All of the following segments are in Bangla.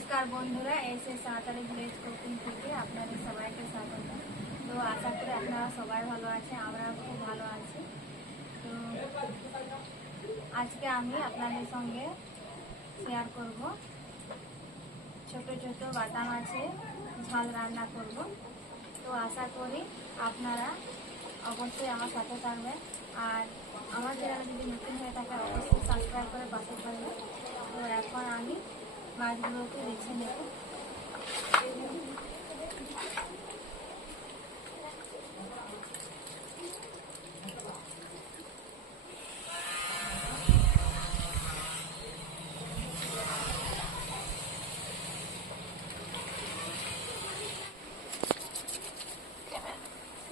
নমস্কার বন্ধুরা, এসে সাঁওতালি ভিলেজ কুকিং থেকে আপনাদের সবাইকে স্বাগত। তো আশা করি আপনারা সবাই ভালো আছে, আমরা খুব ভালো আছি। তো আজকে আমি আপনাদের সঙ্গে শেয়ার করব ছোট ছোট বাটা মাছের ঝাল রান্না করব। তো আশা করি আপনারা অবশ্যই আমার সাথে থাকবেন, আর আমার চ্যানেলে যদি নতুন হয়ে থাকে অবশ্যই সাবস্ক্রাইব করে পাশে থাকবেন। তো এখন আমি মাছগুলোকে বেছে নেব।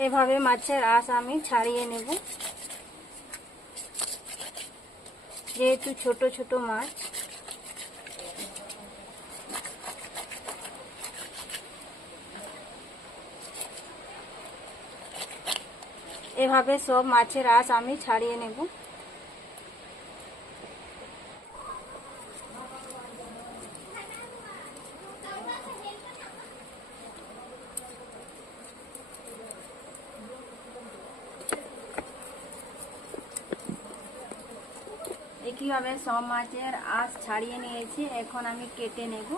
এভাবে মাছের আঁশ আমি ছাড়িয়ে নেব, যেহেতু ছোট ছোট মাছ। এভাবে সব মাছের আঁশ আমি ছাড়িয়ে নেব। একইভাবে সব মাছের আঁশ ছাড়িয়ে নিয়েছি, এখন আমি কেটে নেব।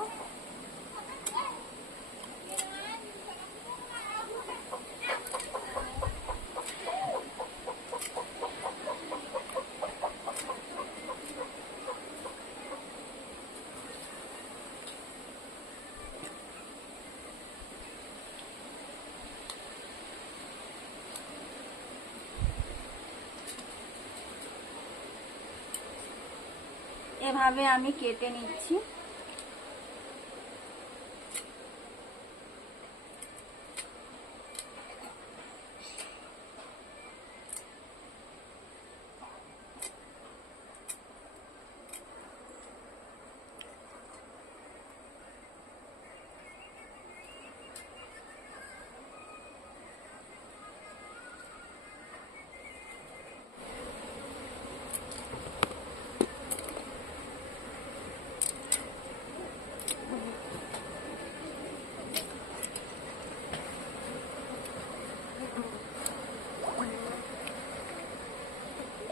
এভাবে আমি কেটে নিচ্ছি।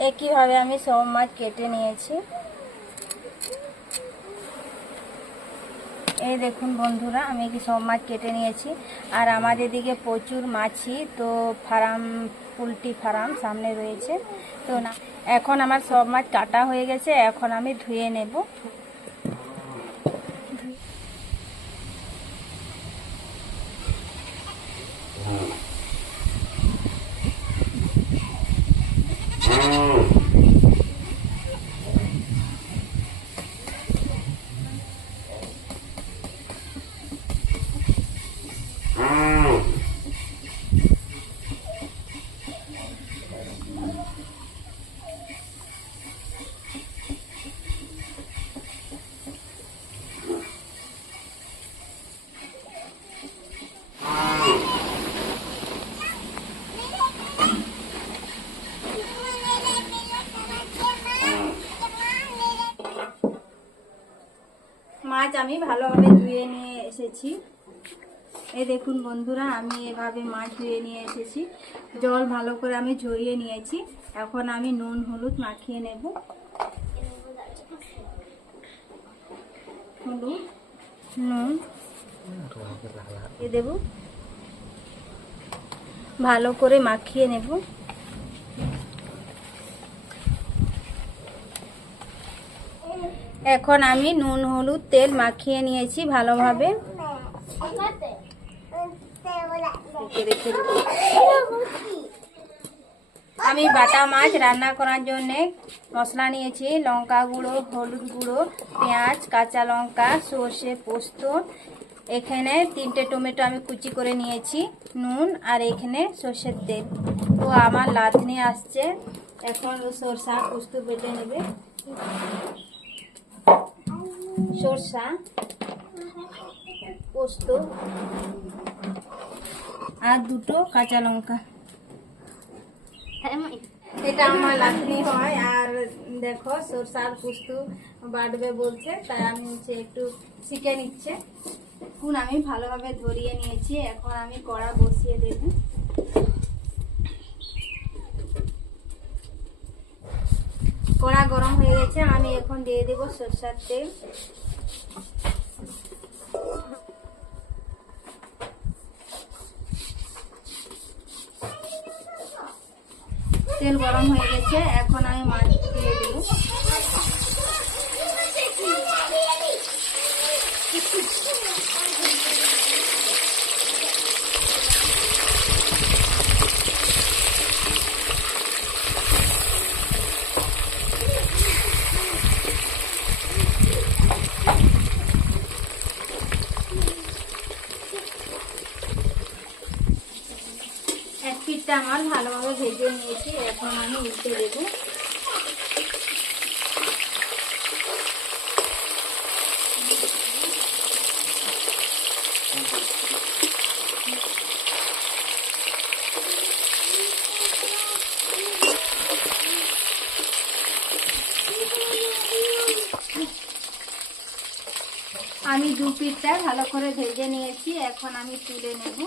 একইভাবে আমি সব মাছ কেটে নিয়েছি। এই দেখুন বন্ধুরা, আমি কি সব মাছ কেটে নিয়েছি। আর আমাদের দিকে প্রচুর মাছি, তো ফার্ম, পোলট্রি ফার্ম সামনে রয়েছে। তো না, এখন আমার সব মাছ কাটা হয়ে গেছে, এখন আমি ধুয়ে নেব। মাছ আমি ভালোভাবে ধুয়ে নিয়ে এসেছি। এই দেখুন বন্ধুরা, আমি এভাবে মাছ ধুয়ে নিয়ে এসেছি, জল ভালো করে আমি ঝরিয়ে নিয়েছি। এখন আমি নুন হলুদ মাখিয়ে নেব। হলুদ, নুন দেব, ভালো করে মাখিয়ে নেব। এখন আমি নুন হলুদ তেল মাখিয়ে নিয়েছি ভালোভাবে। আমি বাটা মাছ রান্না করার জন্য মশলা নিয়েছি, লঙ্কা গুঁড়ো, হলুদ গুঁড়ো, পেঁয়াজ, কাঁচা লঙ্কা, সর্ষে, পোস্ত। এখানে 3টে টমেটো আমি কুচি করে নিয়েছি, নুন, আর এখানে সর্ষের তেল। তো আমার লাথনি আসছে, এখন সরষা পোস্ত বেটে নেবে। সরষা, পোস্ত আর 2টো কাঁচা লঙ্কা। এটা আমার লাতনি হয়। আর দেখো সরষার পুস্তু বাটবে বলছে, তাই আমি হচ্ছে একটু শিখে নিচ্ছে। এখন আমি ভালোভাবে ধরিয়ে নিয়েছি, এখন আমি কড়া বসিয়ে দেব। কড়া গরম হয়ে গেছে, আমি এখন দিয়ে দেব সরষার তেল। তেল গরম হয়ে গেছে, এখন আমি মাছ দিয়ে দেব। এক পিঠটা আমার ভালোভাবে ভেজে নিয়েছি, এখন আমি উল্টে দেবো। আমি দু পিঠটা ভালো করে ভেজে নিয়েছি, এখন আমি তুলে নেব।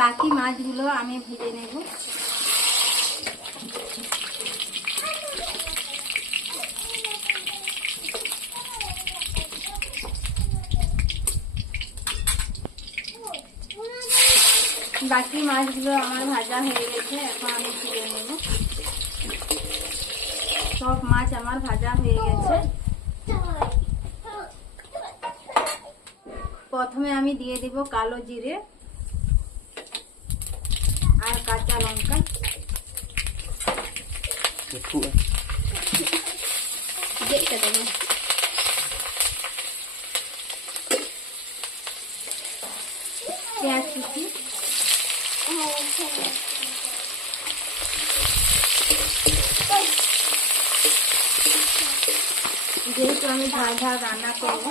বাকি মাছগুলো আমি ভেজে নেব। বাকি মাছগুলো আমার ভাজা হয়ে গেছে, এখন আমি তুলে নেব। সব মাছ আমার ভাজা হয়ে গেছে। প্রথমে আমি দিয়ে দেব কালো জিরে আর কাঁচা লঙ্কা। পেঁয়াজ কুচি, যেহেতু আমি ঝাল ঝাল রান্না করবো,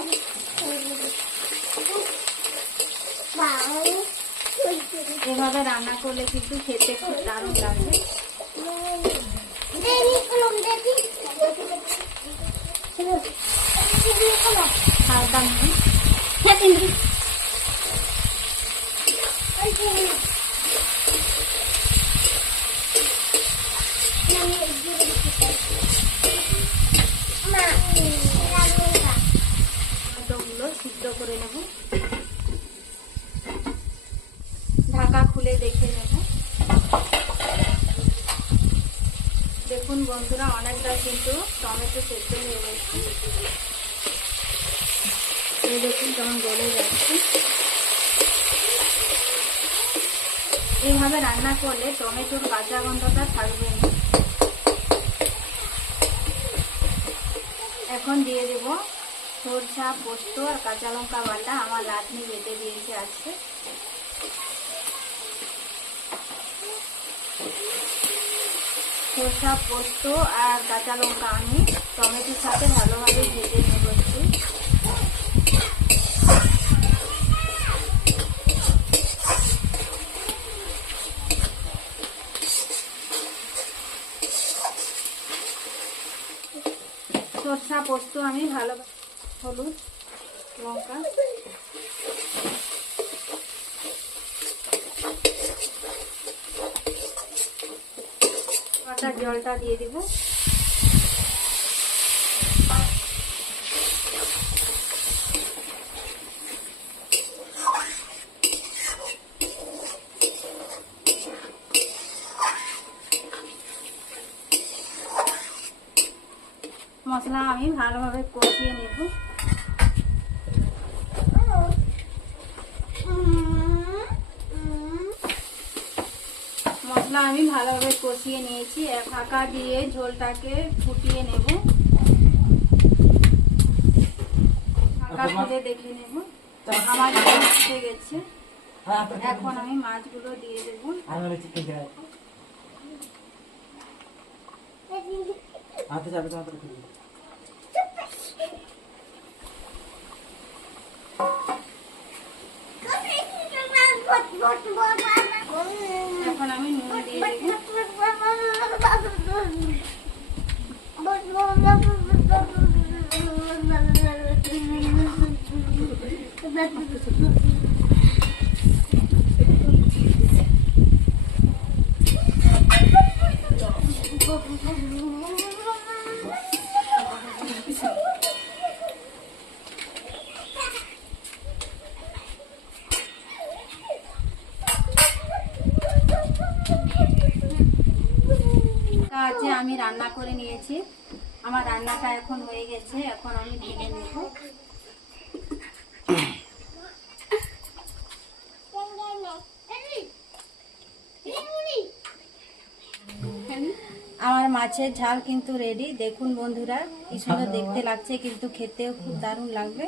এভাবে রান্না করলে কিন্তু খেতে খুব দারুণ লাগে। হালকা নুন, টমেটোগুলো সিদ্ধ করে নেব। ঢাকা খুলে দেখে নেব। দেখুন বন্ধুরা, অনেকটা কিন্তু টমেটো সেদ্ধ হয়ে গেছে। এই দেখুন কেমন গলে যাচ্ছে। এইভাবে রান্না করলে টমেটোর কাঁচা গন্ধটা থাকবে না। এখন দিয়ে দেব সরষা, পোস্ত আর কাঁচা লঙ্কা বাটা, আমার লাতনি বেটে দিয়েছে আজকে। সরষা, পোস্ত আর কাঁচা লঙ্কা আমি টমেটোর সাথে ভালোভাবে ভেজে নেব একটু। সরষা পোস্ত আমি ভালো, হলুদ, লঙ্কা, পাতার জলটা দিয়ে দিব। মশলা আমি ভালোভাবে কষিয়ে নেব। মশলা আমি ভালোভাবে কষিয়ে নিয়েছি, ঢাকা দিয়ে ঝোলটাকে ফুটিয়ে নেব। ঢাকা খুলে দেখে নেব, আমার ঝোল ফুটে গেছে। এখন আমি মাছগুলো দিয়ে দেবো। এখন আমি নুন দিয়ে দেবো। যে আমি রান্না করে নিয়েছি, আমার রান্নাটা এখন হয়ে গেছে। এখন আমি ঢেলে নেব। আমার মাছের ঝাল কিন্তু রেডি। দেখুন বন্ধুরা, কি সুন্দর দেখতে লাগছে, কিন্তু খেতেও খুব দারুণ লাগবে।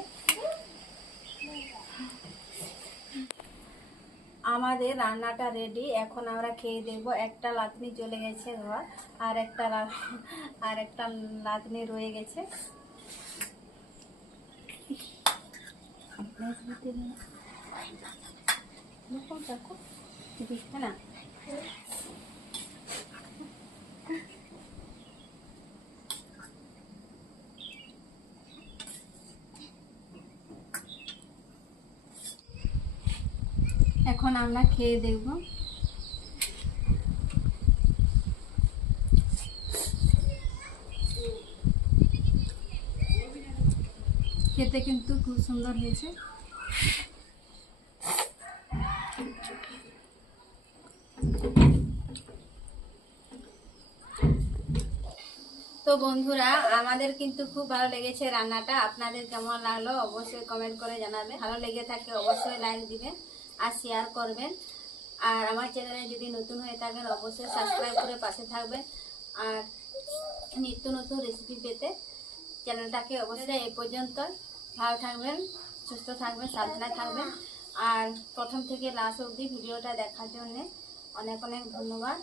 আমাদের রান্নাটা রেডি, এখন আমরা খেয়ে দেখবো। একটা লাতনি চলে গেছে ঘর, আর একটা লাতনি রয়ে গেছে। না এখন আমরা খেয়ে দেখব। খেতে কিন্তু খুব সুন্দর হয়েছে। তো বন্ধুরা, আমাদের কিন্তু খুব ভালো লেগেছে রান্নাটা। আপনাদের কেমন লাগলো অবশ্যই কমেন্ট করে জানাবেন। ভালো লেগে থাকে অবশ্যই লাইক দিবেন আর শেয়ার করবেন। আর আমার চ্যানেলে যদি নতুন হয়ে থাকেন অবশ্যই সাবস্ক্রাইব করে পাশে থাকবেন। আর নিত্য নতুন রেসিপি পেতে চ্যানেলটাকে অবশ্যই এই পর্যন্ত। ভালো থাকবেন, সুস্থ থাকবেন, সাবধানে থাকবেন। আর প্রথম থেকে লাস্ট অবধি ভিডিওটা দেখার জন্য অনেক অনেক ধন্যবাদ।